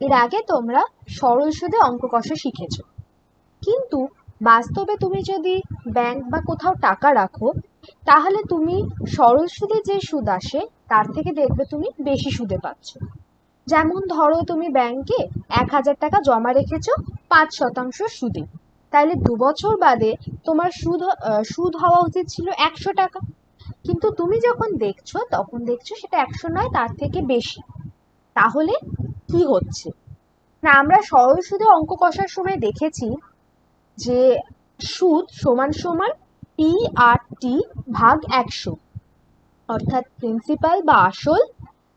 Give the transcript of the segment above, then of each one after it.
এর আগে তোমরা সরল সুদে অঙ্ক কষা শিখেছো, কিন্তু বাস্তবে তুমি যদি ব্যাংক বা কোথাও টাকা রাখো, তাহলে তুমি সরল সুদে যে সুদ আসে তার থেকে দেখবে তুমি বেশি সুদে পাচ্ছ। যেমন ধরো তুমি ব্যাংকে 1,000 টাকা জমা রেখেছো 5% সুদে, তাহলে 2 বছর বাদে তোমার সুদ হওয়া উচিত ছিল 100 টাকা, কিন্তু তুমি যখন দেখছো তখন দেখছো সেটা 100 নয়, তার থেকে বেশি। তাহলে কি হচ্ছে না, আমরা সরল সুদে অঙ্ক কষার সময় দেখেছি যে সুদ সমান সমান পি আর টি ভাগ 100, অর্থাৎ প্রিন্সিপাল বা আসল,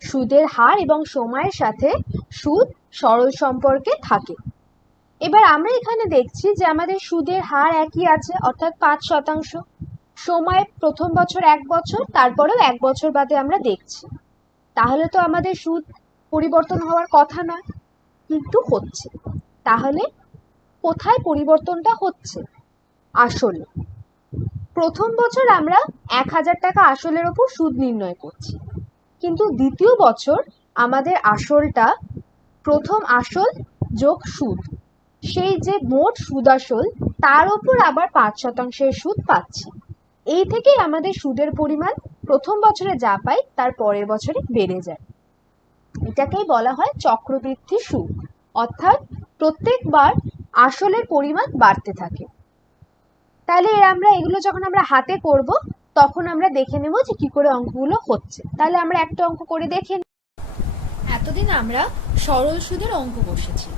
সুদের হার এবং সময়ের সাথে সুদ সরল সম্পর্কে থাকে। এবার আমরা এখানে দেখছি যে আমাদের সুদের হার একই আছে, অর্থাৎ 5%। সময় প্রথম বছর 1 বছর, তারপরেও 1 বছর বাদে আমরা দেখছি, তাহলে তো আমাদের সুদ পরিবর্তন হওয়ার কথা নয়, কিন্তু হচ্ছে। তাহলে কোথায় পরিবর্তনটা হচ্ছে? আসলে প্রথম বছর আমরা 1,000 টাকা আসলের ওপর সুদ নির্ণয় করছি, কিন্তু দ্বিতীয় বছর আমাদের আসলটা প্রথম আসল যোগ সুদ, সেই যে মোট সুদ আসল তার ওপর আবার 5%-এর সুদ পাচ্ছি। এই থেকেই আমাদের সুদের পরিমাণ প্রথম বছরে যা পাই তার পরের বছরে বেড়ে যায়। এটাকেই বলা হয় চক্রবৃদ্ধি সুদ, অর্থাৎ প্রত্যেকবার আসলের পরিমাণ বাড়তে থাকে। তাহলে এগুলো যখন আমরা হাতে করব তখন আমরা দেখে নেব যে কি করে অঙ্কগুলো হচ্ছে। তাহলে আমরা একটা অঙ্ক করে দেখে নিই। এতদিন আমরা সরল সুদের অঙ্ক কষেছি,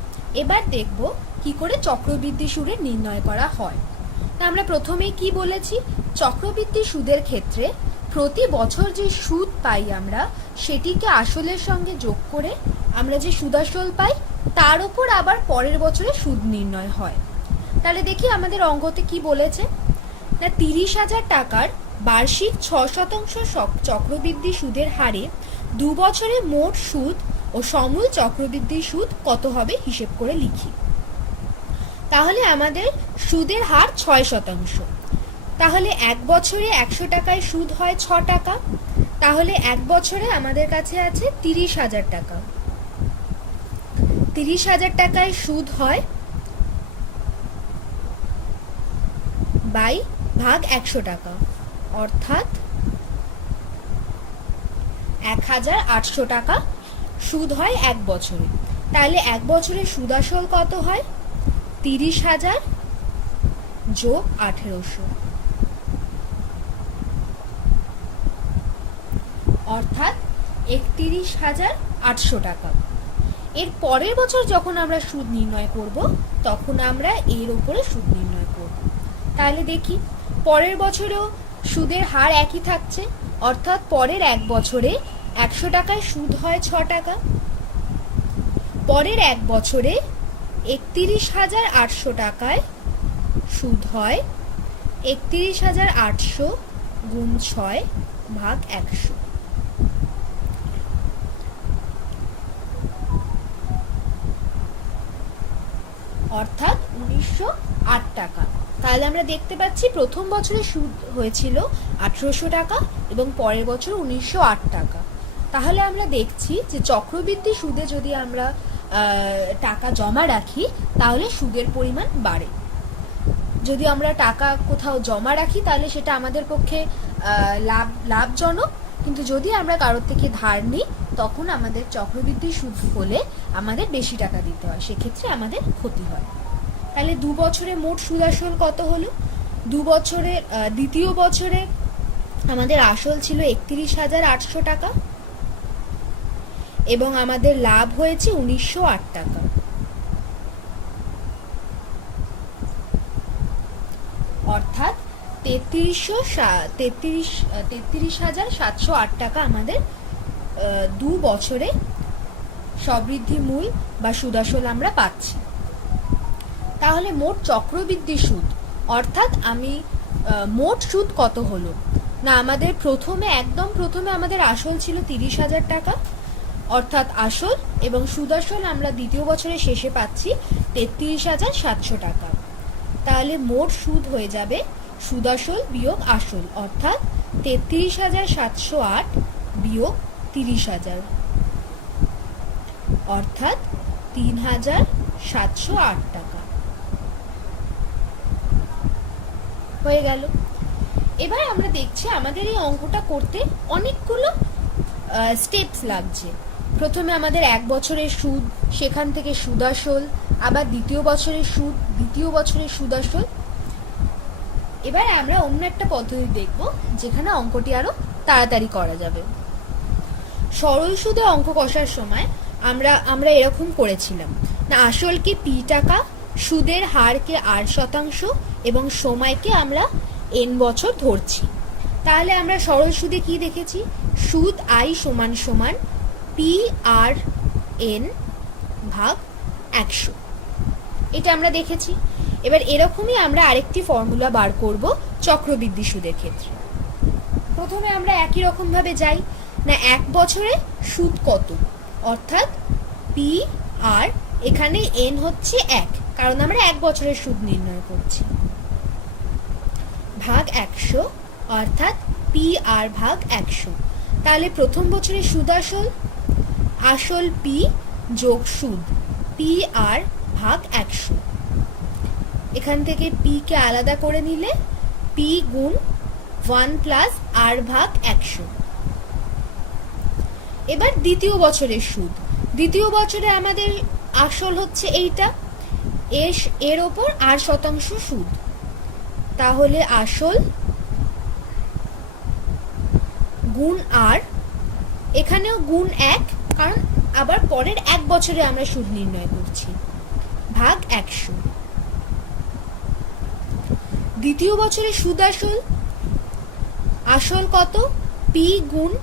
এবার দেখব কি করে চক্রবৃদ্ধি সুদের নির্ণয় করা হয়। তা আমরা প্রথমেই কি বলেছি, চক্রবৃদ্ধি সুদের ক্ষেত্রে প্রতি বছর যে সুদ পাই আমরা সেটিকে আসলের সঙ্গে যোগ করে আমরা যে সুদাসল পাই তার উপর আবার পরের বছরে সুদ নির্ণয় হয়। তাহলে দেখি আমাদের অঙ্কতে কি বলেছে না, 30,000 টাকার বার্ষিক 6% চক্রবৃদ্ধি সুদের হারে 2 বছরে মোট সুদ ও সমূল চক্রবৃদ্ধি সুদ কত হবে হিসেব করে লিখি। তাহলে আমাদের সুদের হার 6%, তাহলে 1 বছরে 100 টাকায় সুদ হয় 6 টাকা, তাহলে 1 বছরে আমাদের কাছে আছে 30,000 টাকা। 30,000 টাকায় সুদ হয় বাই ভাগ 100 টাকা, অর্থাৎ 1,800 টাকা সুদ হয় 1 বছরে। তাহলে 1 বছরে সুদ আসল কত হয়? 30,000 যোগ 1,800, অর্থাৎ 31,800 টাকা। এর পরের বছর যখন আমরা সুদ নির্ণয় করব তখন আমরা এর উপরে সুদ নির্ণয় করব। তাহলে দেখি পরের বছরেও সুদের হার একই থাকছে, অর্থাৎ পরের 1 বছরে 100 টাকায় সুদ হয় 6 টাকা, পরের 1 বছরে 31,800 টাকায় সুদ হয় 31,800 গুণ 6 ভাগ 100, অর্থাৎ 1,908 টাকা। তাহলে আমরা দেখতে পাচ্ছি প্রথম বছরে সুদ হয়েছিল 1,800 টাকা এবং পরের বছর 1,908 টাকা। তাহলে আমরা দেখছি যে চক্রবৃদ্ধি সুদে যদি আমরা টাকা জমা রাখি তাহলে সুদের পরিমাণ বাড়ে। যদি আমরা টাকা কোথাও জমা রাখি তাহলে সেটা আমাদের পক্ষে লাভজনক, কিন্তু যদি আমরা কারোর থেকে ধার নিই তখন আমাদের চক্রবৃদ্ধি সুদ হলে আমাদের বেশি টাকা দিতে হয়, সেক্ষেত্রে আমাদের ক্ষতি হয়। তাহলে 2 বছরে মোট সুদ আসল কত হলো? 2 বছরে দ্বিতীয় বছরে আমাদের আসল ছিল 31,800 টাকা এবং আমাদের লাভ হয়েছে 1,908 টাকা, অর্থাৎ 33,708 টাকা আমাদের 2 বছরে সবৃদ্ধি মূল বা সুদাসল আমরা পাচ্ছি। তাহলে মোট চক্রবৃদ্ধি সুদ, অর্থাৎ আমি মোট সুদ কত হলো না, আমাদের একদম প্রথমে আমাদের আসল ছিল 30,000 টাকা, অর্থাৎ আসল এবং সুদাসল আমরা দ্বিতীয় বছরের শেষে পাচ্ছি 33,700 টাকা। তাহলে মোট সুদ হয়ে যাবে সুদাসল বিয়োগ আসল, অর্থাৎ 33,708 বিয়োগ 30,000, অর্থাৎ 3,708 টাকা হয়ে গেল। এবার আমরা দেখছি আমাদের এই অঙ্কটা করতে অনেকগুলো স্টেপস লাগছে। প্রথমে আমাদের 1 বছরের সুদ, সেখান থেকে সুদাসল, আবার দ্বিতীয় বছরের সুদ, দ্বিতীয় বছরের সুদাসল। এবার আমরা অন্য একটা পদ্ধতি দেখব যেখানে অঙ্কটি আরো তাড়াতাড়ি করা যাবে। সরল সুদে অঙ্ক কষার সময় আমরা এরকম করেছিলাম না, আসলকে পি টাকা, সুদের হারকে R% এবং সময়কে আমরা n বছর ধরছি। তাহলে আমরা সরল সুদে কি দেখেছি, সুদ I সমান সমান PRN ভাগ 100, এটা আমরা দেখেছি। এবার এরকমই আমরা আরেকটি ফর্মুলা বার করব চক্রবৃদ্ধি সুদের ক্ষেত্রে। প্রথমে আমরা একই রকম ভাবে যাই না, 1 বছরে সুদ কত, অর্থাৎ PR, এখানে n হচ্ছে 1, কারণ আমরা 1 বছরের সুদ নির্ণয় করছি, ভাগ 100, অর্থাৎ PR ভাগ 100। তাহলে প্রথম বছরের সুদ আসল, আসল P যোগ সুদ PR ভাগ 100। এখান থেকে P কে আলাদা করে নিলে P গুণ 1 প্লাস R ভাগ 100। এবার দ্বিতীয় বছরের সুদ, দ্বিতীয় বছরে আমাদের আসল হচ্ছে এইটা, এর ওপর R% সুদ, তাহলে আসল গুণ R, এখানেও গুণ 1, কারণ আবার পরের 1 বছরে আমরা সুদ নির্ণয় করছি, ভাগ 100। দ্বিতীয় বছরের সুদ আসল, আসল কত, P গুণ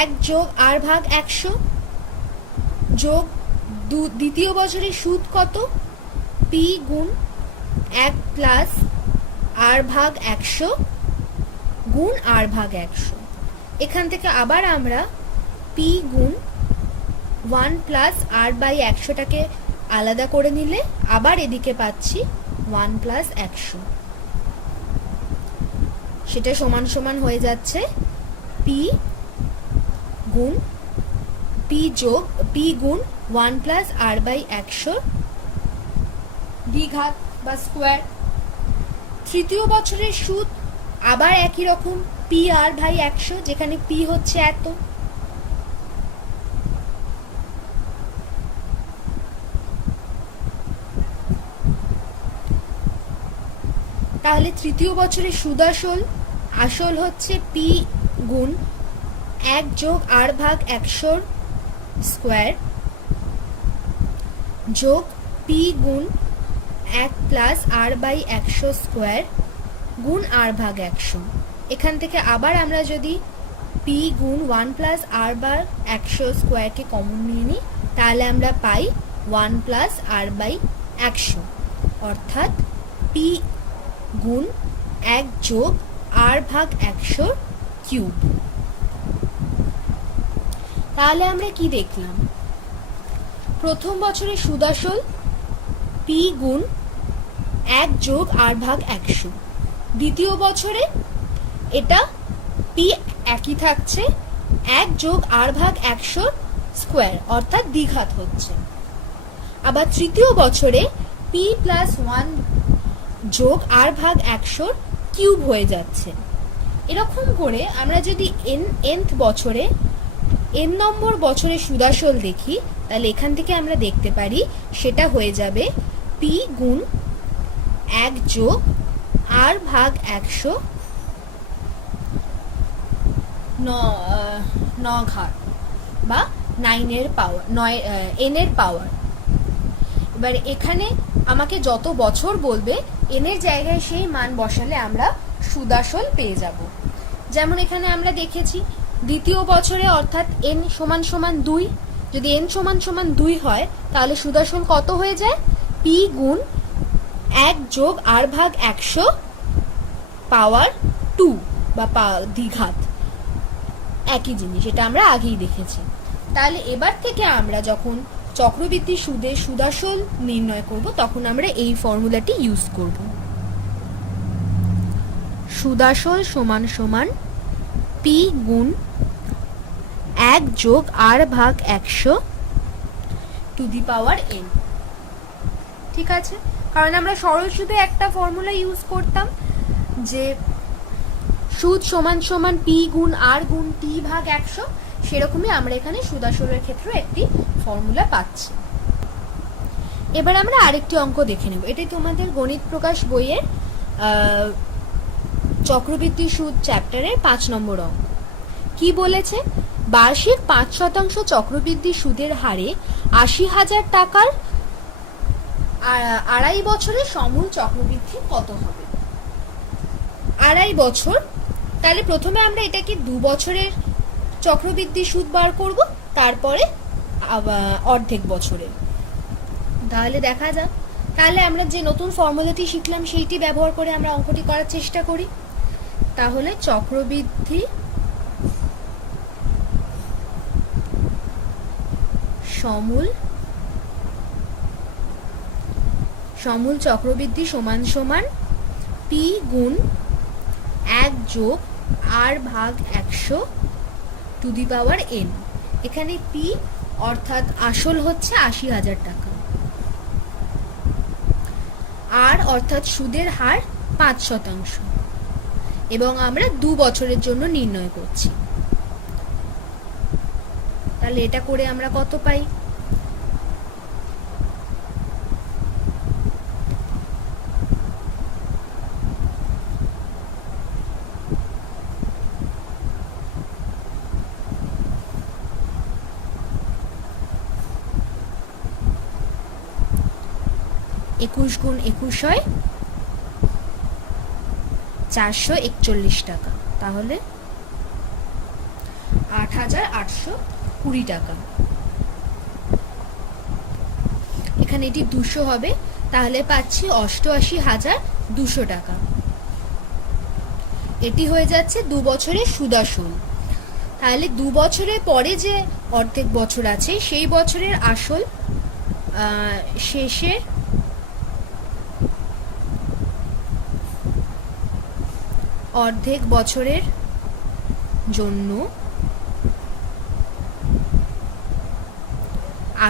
1 যোগ R ভাগ 100 যোগ দ্বিতীয় বছরের সুদ কত, P গুণ 1 প্লাস R ভাগ 100 গুণ R ভাগ 100। এখান থেকে আবার আমরা P গুণ 1 প্লাস R বাই 100টাকে আলাদা করে নিলে আবার এদিকে পাচ্ছি 1 প্লাস 100, সেটা সমান সমান হয়ে যাচ্ছে P গুণ P গুণ 1 প্লাস R বাই 100 দ্বিঘাত বা স্কোয়ার। তৃতীয় বছরের সুদ আবার একই রকম, PR ভাই 100, যেখানে P হচ্ছে এত, তাহলে তৃতীয় বছরের সুদ আসল, আসল হচ্ছে P গুণ 1 যোগ R ভাগ 100 স্কোয়ার যোগ P গুণ 1 প্লাস R বাই 100 স্কোয়ার গুণ R ভাগ 100। এখান থেকে আবার আমরা যদি P গুণ 1 প্লাস R বার 100 স্কোয়ারকে কমন নিয়ে নিই, তাহলে আমরা পাই 1 প্লাস R বাই 100, অর্থাৎ P গুণ 1 যোগ R ভাগ 100 কিউব। তাহলে আমরা কি দেখলাম, প্রথম বছরে সুদ আসল P গুণ 1 যোগ R ভাগ 100, দ্বিতীয় বছরে এটা P একই থাকছে, 1 যোগ R ভাগ 100 স্কোয়ার, অর্থাৎ দ্বিঘাত হচ্ছে। আবার তৃতীয় বছরে P প্লাস 1 যোগ R ভাগ 100 কিউব হয়ে যাচ্ছে। এরকম করে আমরা যদি nth বছরে n নম্বর বছরে সুদাসল দেখি, তাহলে এখান থেকে আমরা দেখতে পারি সেটা হয়ে যাবে P গুণ 1 যোগ R ভাগ 100 9 ঘাত বা 9 এর পাওয়ার, n এর পাওয়ার। এবার এখানে আমাকে যত বছর বলবে n এর জায়গায় সেই মান বসালে আমরা সুদাসল পেয়ে যাব। যেমন এখানে আমরা দেখেছি দ্বিতীয় বছরে, অর্থাৎ n সমান সমান 2, যদি n সমান সমান 2 হয় তাহলে সুদাসল কত হয়ে যায়, P গুণ 1 যোগ R ভাগ 100 পাওয়ার 2 বা দ্বিঘাত, একই জিনিস, এটা আমরা আগেই দেখেছি। তাহলে এবার থেকে আমরা যখন চক্রবৃদ্ধি সুদে সুদাসল নির্ণয় করব তখন আমরা এই ফর্মুলাটি ইউজ করব। সুদাসল সমান সমান P গুণ 1 যোগ R ভাগ 100 টু দি পাওয়ার n। ঠিক আছে, কারণ আমরা সরল সুদে একটা ফর্মুলা ইউজ করতাম যে সুদ সমান সমান p গুণ r গুণ t ভাগ 100, সেরকমই আমরা এখানে সুদ আসলের ক্ষেত্রে একটি ফর্মুলা পাচ্ছি। এবার আমরা আরেকটি অঙ্ক দেখে নেব। এটাই তোমাদের গণিত প্রকাশ বইয়ের চক্রবৃদ্ধি সুদ চ্যাপ্টারের 5 নম্বর অঙ্ক। কি বলেছে? বার্ষিক 5% চক্রবৃদ্ধি সুদের হারে 80,000 টাকার আড়াই বছরে সমূল চক্রবৃদ্ধি কত হবে? আড়াই বছর, তাহলে প্রথমে আমরা এটাকে 2 বছরের চক্রবৃদ্ধি সুদ বার করব, তারপরে অর্ধেক বছরের। তাহলে দেখা যাক। তাহলে আমরা যে নতুন ফর্মুলাটি শিখলাম সেইটি ব্যবহার করে আমরা অঙ্কটি করার চেষ্টা করি। তাহলে চক্রবৃদ্ধি সমূল চক্রবৃদ্ধি সমান সমান p গুণ 1 যোগ r ভাগ 100 টু দি পাওয়ার n। এখানে p অর্থাৎ আসল হচ্ছে 80,000 টাকা, r অর্থাৎ সুদের হার 5%, এবং আমরা 2 বছরের জন্য নির্ণয় করছি। তাহলে এটা করে আমরা কত পাই? একুশ গুণ 21 হয় 441 টাকা, তাহলে 8,820 টাকা। এখানে এটি 200 হবে, তাহলে পাচ্ছি 88,200 টাকা। এটি হয়ে যাচ্ছে 2 বছরের সুদ আসল। তাহলে 2 বছরের পরে যে অর্ধেক বছর আছে সেই বছরের আসল শেষের অর্ধেক বছরের জন্য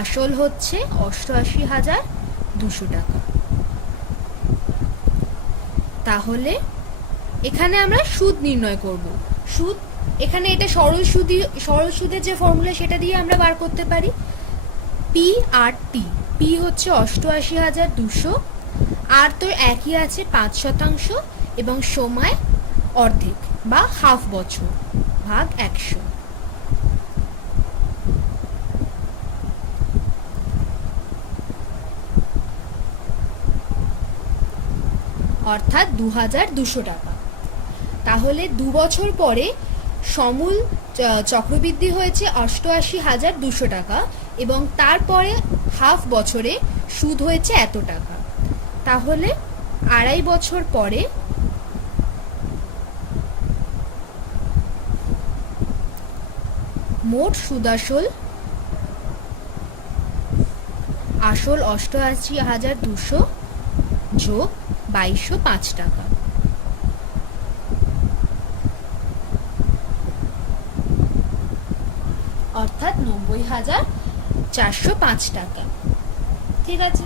আসল হচ্ছে 88,200 টাকা। তাহলে এখানে আমরা সুদ নির্ণয় করব। সুদ এখানে এটা সরল সুদের যে ফর্মুলা সেটা দিয়ে আমরা বার করতে পারি। পি আর টি, পি হচ্ছে 88,200, আর তো একই আছে 5% এবং সময় অর্ধেক বা হাফ বছর ভাগ 100। অর্থাৎ 2,200 টাকা। তাহলে 2 বছর পরে সমূল চক্রবৃদ্ধি হয়েছে 88,200 টাকা এবং তারপরে হাফ বছরে সুদ হয়েছে এত টাকা। তাহলে আড়াই বছর পরে মোট সুদাসল আসল 88,200 যোগ 2,205 টাকা। অর্থাৎ 90,405 টাকা। ঠিক আছে,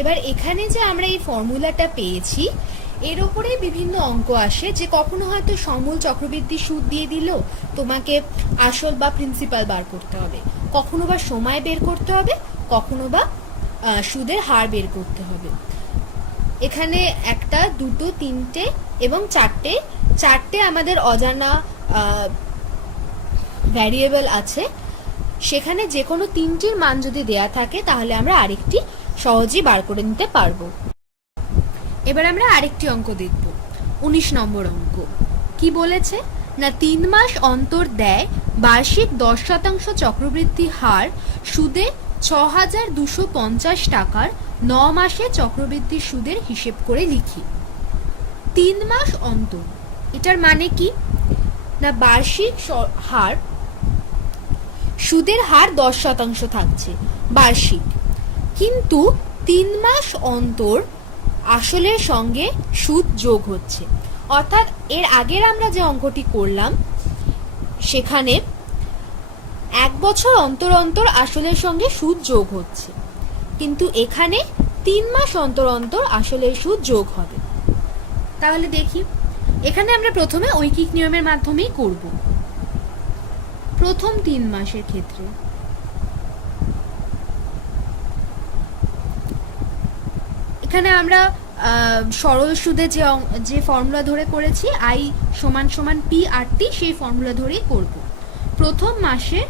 এবার এখানে যে আমরা এই ফর্মুলাটা পেয়েছি এর উপরে বিভিন্ন অঙ্ক আসে, যে কখনো হয়তো সমূল চক্রবৃদ্ধি সুদ দিয়ে দিল, তোমাকে আসল বা প্রিন্সিপাল বার করতে হবে, কখনো বা সময় বের করতে হবে, কখনো বা সুদের হার বের করতে হবে। এখানে একটা, দুটো, তিনটে এবং চারটে আমাদের অজানা ভ্যারিয়েবল আছে। সেখানে যে কোনো তিনটির মান যদি দেয়া থাকে তাহলে আমরা আরেকটি সহজেই বার করে নিতে পারবো। এবার আমরা আরেকটি অঙ্ক দেখব, 19 নম্বর অঙ্ক। কি বলেছে না, 3 মাস অন্তর দেয় বার্ষিক 10% চক্রবৃদ্ধি হার সুদে 6,250 টাকার 9 মাসে চক্রবৃদ্ধি সুদের হিসেব করে লিখি। 3 মাস অন্তর, এটার মানে কি না, বার্ষিক হার সুদের হার 10% থাকছে বার্ষিক, কিন্তু 3 মাস অন্তর আসলের সঙ্গে সুদ যোগ হচ্ছে। অর্থাৎ এর আগের আমরা যে অঙ্কটি করলাম সেখানে 1 বছর অন্তর অন্তর আসলের সঙ্গে সুদ যোগ হচ্ছে, কিন্তু এখানে 3 মাস অন্তর অন্তর আসলের সুদ যোগ হবে। তাহলে দেখি, এখানে আমরা প্রথমে ঐকিক নিয়মের মাধ্যমেই করব। প্রথম 3 মাসের ক্ষেত্রে এখানে আমরা সরল সুদে যে ফর্মুলা ধরে করেছি আই সমান সমান পি আর টি, সেই ফর্মুলা ধরেই করব। প্রথম মাসে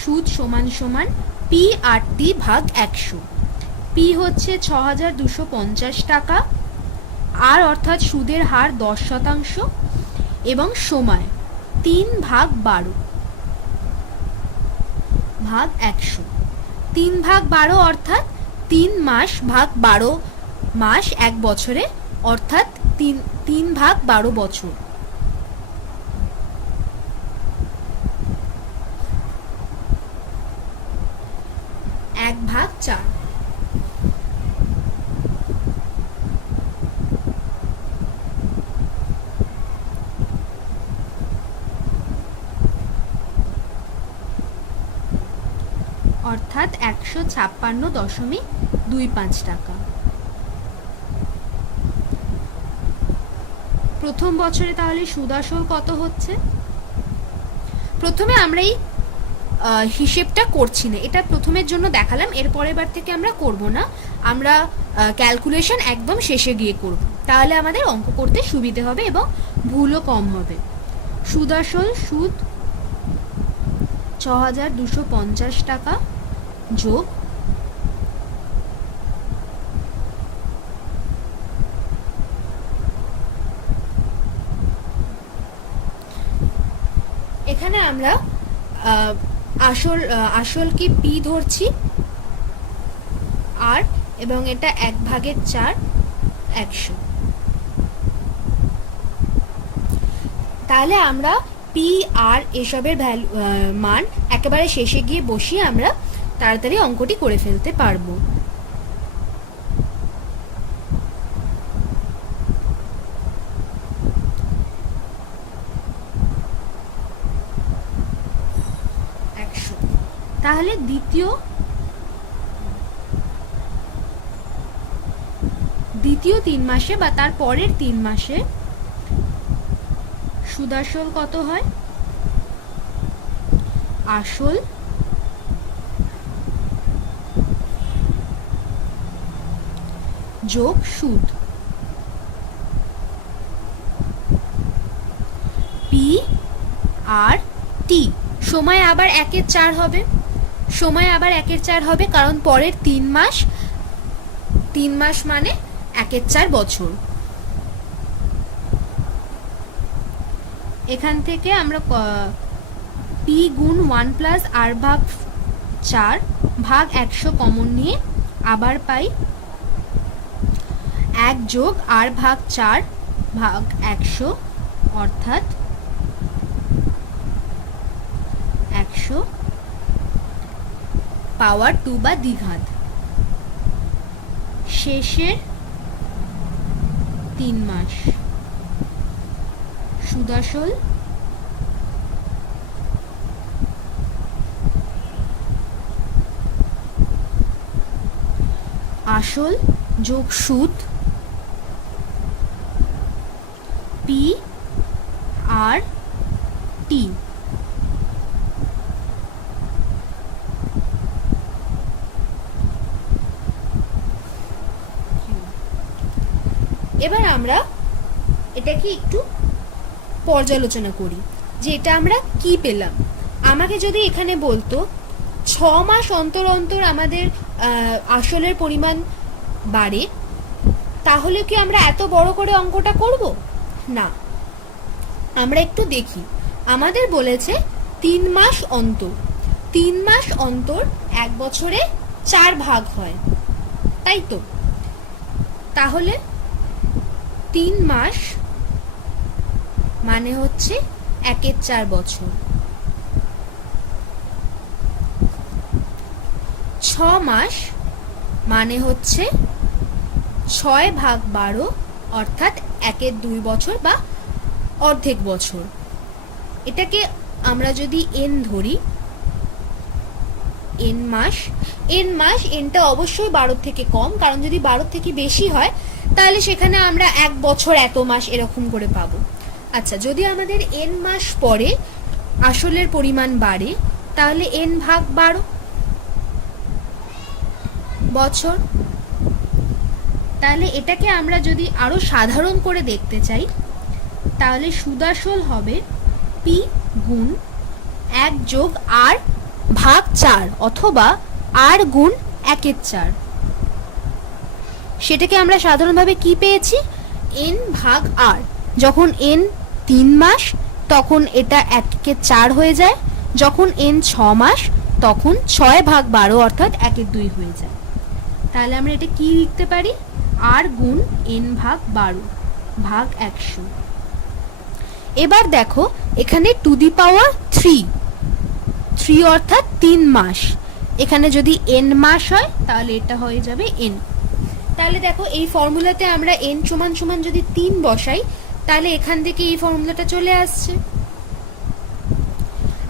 সুদ সমান সমান পি আর টি ভাগ 100। পি হচ্ছে ৬,২৫০ টাকা, আর অর্থাৎ সুদের হার 10% এবং সময় 3/12 ভাগ 100। 3/12 অর্থাৎ 3 মাস ভাগ 12 মাস 1 বছরে, অর্থাৎ 3/12 বছর। এক ভাগ 4। অর্থাৎ 156.25 টাকা। প্রথম বছরে তাহলে সুদ আসল কত হচ্ছে? প্রথমে আমরা এই হিসেবটা করছি না, এটা প্রথমের জন্য দেখালাম, এর পরের বার থেকে আমরা করব না, আমরা ক্যালকুলেশন একদম শেষে গিয়ে করব, তাহলে আমাদের অঙ্ক করতে সুবিধে হবে এবং ভুলও কম হবে। সুদ আসল সুদ ৬,২৫০ টাকা যোগ এখানে আমরা আসলকে পি ধরছি, আর এবং এটা 1/4 100। তাহলে আমরা পি আর এসবের ভ্যালু মান একেবারে শেষে গিয়ে বসিয়ে আমরা তাড়াতাড়ি অঙ্কটি করে ফেলতে পারবো। তাহলে দ্বিতীয় 3 মাসে বা তার পরের 3 মাসে সুদ আসল কত হয়? আসল যোগ সুদ পি আর টি, সময় আবার 1/4 হবে, সময় আবার 1/4 হবে, কারণ পরের 3 মাস মানে 1/4 বছর। এখান থেকে আমরা পি গুণ 1+r/4 ভাগ 100 কমন নিয়ে আবার পাই 1 যোগ r/4 ভাগ 100, অর্থাৎ 100 পাওয়ার 2 বা দ্বিঘাত। শেষের 3 মাস সুদ আসল আসল যোগ সুদ পি আর টি। এবার আমরা এটাকে একটু পর্যালোচনা করি যে এটা আমরা কি পেলাম। আমাকে যদি এখানে বলতো 6 মাস অন্তর অন্তর আমাদের আসলের পরিমাণ বাড়ে, তাহলে কি আমরা এত বড় করে অঙ্কটা করব না। আমরা একটু দেখি, আমাদের বলেছে 3 মাস অন্তর, 3 মাস অন্তর 1 বছরে 4 ভাগ হয়, তাই তো? তাহলে 3 মাস মানে হচ্ছে 1/4 বছর। 6 মাস মানে হচ্ছে 6/12, অর্থাৎ 1/2 বছর বা অর্ধেক বছর। এটাকে আমরা যদি n ধরি এন মাস। এনটা অবশ্যই 12 থেকে কম, কারণ যদি 12 থেকে বেশি হয় তাহলে সেখানে আমরা 1 বছর এত মাস এরকম করে পাবো। আচ্ছা, যদি আমাদের এন মাস পরে আসলের পরিমাণ বাড়ে তাহলে এন ভাগ 12 বছর। তাহলে এটাকে আমরা যদি আরো সাধারণ করে দেখতে চাই তাহলে সুদাসল হবে পি গুণ 1 যোগ আর ভাগ 4 অথবা আর গুণ 1/4। সেটাকে আমরা সাধারণভাবে কি পেয়েছি, এন ভাগ আর। যখন এন 3 মাস তখন এটা 1/4 হয়ে যায়, যখন এন 6 মাস তখন 6 ভাগ 12 অর্থাৎ 1/2 হয়ে যায়। তাহলে আমরা এটা কি লিখতে পারি, আর গুণ এন ভাগ 12 ভাগ 100। এবার দেখো এখানে টু দি পাওয়ার 3 অর্থাৎ 3 মাস। এখানে যদি এন মাস হয় তাহলে এটা হয়ে যাবে এন। তাহলে দেখো এই ফর্মুলাতে আমরা এন সমান সমান যদি 3 বসাই তাহলে এখান থেকে এই ফর্মুলাটা চলে আসছে।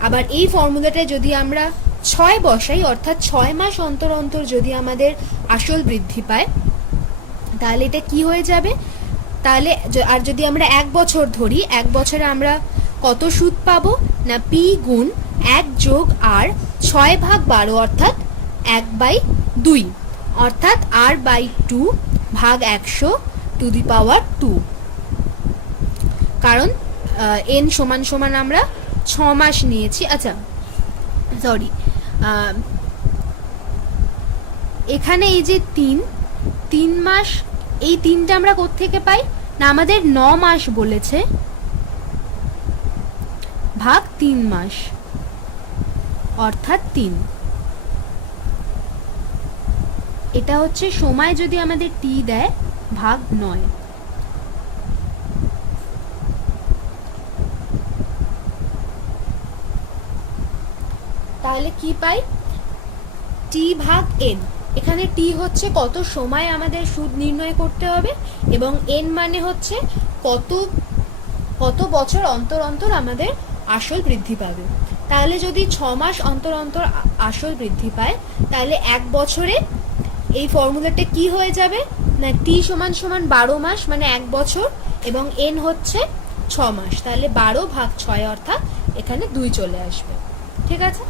আবার এই ফর্মুলাটা যদি আমরা 6 বসাই অর্থাৎ 6 মাস অন্তর অন্তর যদি আমাদের আসল বৃদ্ধি পায় তাহলে এটা কি হয়ে যাবে, তাহলে আর যদি আমরা 1 বছর ধরি, 1 বছরে আমরা কত সুদ পাবো না পি গুণ 1 যোগ আর 6 ভাগ 12 অর্থাৎ 1/2 অর্থাৎ r/2 ভাগ 100 টু দি পাওয়ার 2। কারণ এন সমান সমান আমরা 6 মাস নিয়েছি। আচ্ছা সরি, এখানে এই যে 3 মাস, এই 3টা আমরা কোত্থেকে পাই না আমাদের 9 মাস বলেছে ভাগ 3 মাস অর্থাৎ 3। এটা হচ্ছে সময় যদি আমাদের টি দেয় ভাগ 9। তাহলে কি পাই, টি ভাগ এন। এখানে টি হচ্ছে কত সময় আমাদের সুদ নির্ণয় করতে হবে এবং এন মানে হচ্ছে কত বছর অন্তর অন্তর আমাদের আসল বৃদ্ধি পাবে। তাহলে যদি 6 মাস অন্তর অন্তর আসল বৃদ্ধি পায় তাহলে 1 বছরে এই ফর্মুলাটা কি হয়ে যাবে না টি সমান সমান 12 মাস মানে 1 বছর এবং এন হচ্ছে 6 মাস। তাহলে 12 ভাগ 6 অর্থাৎ এখানে 2 চলে আসবে। ঠিক আছে।